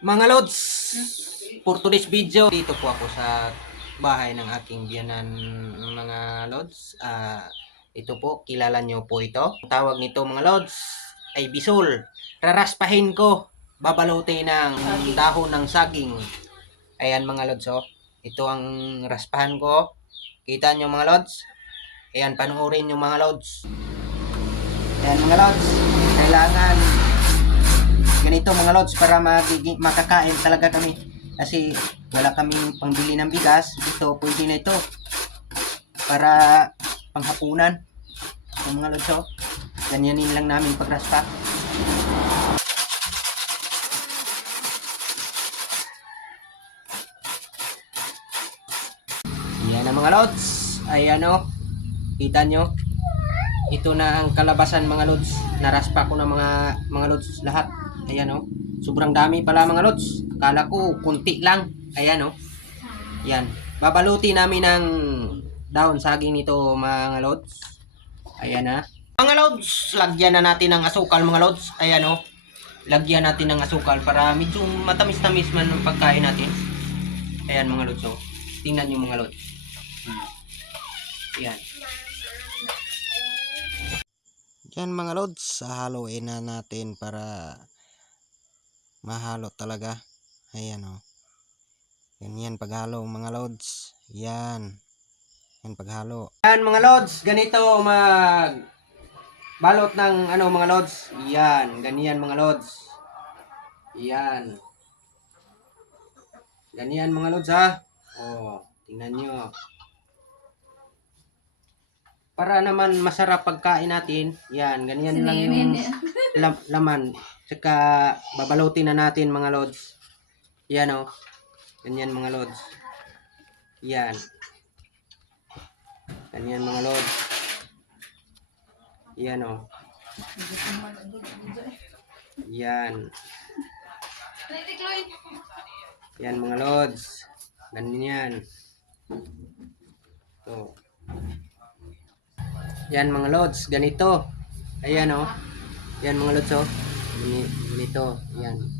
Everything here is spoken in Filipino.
Mga Lods, for today's video, dito po ako sa bahay ng aking biyanan mga Lods. Ah, ito po, kilala nyo po ito. Ang tawag nito mga Lods ay bisol. Raraspahin ko, babalutin ng dahon ng saging. Ayan mga Lods, oh. Ito ang raspahan ko. Kita nyo mga Lods? Ayan, panuorin nyo mga Lods. Ayan mga Lods, kailangan ganito mga lods para magigi- makakain talaga kami. Kasi wala kaming pangbili ng bigas. Dito pwede na ito. Para panghapunan. So, mga lods oh. Ganyanin lang namin pagraspa yan ang mga lods. Ayan oh. Kita nyo? Ito na ang kalabasan mga lods. Naraspa ko na mga mga lods lahat ayan oh. Sobrang dami pala mga lods. Akala ko kunti lang. Ayan oh. Yan babaluti namin ng dahon saging nito mga lods. Ayan na mga lods lagyan na natin ng asukal mga lods. Ayan oh. Lagyan natin ng asukal para medyo matamis-tamis man ang pagkain natin. Ayan mga lods oh. Tingnan nyo mga lods. Ayan. Yan mga lods, hahaluin na natin para mahalo talaga. Ayan o. Ganyan paghalo mga lods. Yan. Yan paghalo. Yan mga lods, ganito mag balot ng ano mga lods. Yan, ganyan mga lods. Yan. Ganyan mga lods ha. Oh, tingnan nyo. Para naman masarap pagkain natin, yan, ganyan lang yung lam- laman. Tsaka babalutin na natin mga lods. Yan o. Ganyan mga lods. Yan. Ganyan mga lods. Yan o. Yan. Yan mga lods. Ganyan. So. Yan mga lods, ganito. Ayan oh. Yan mga lods oh. Gani- Ganito, yan.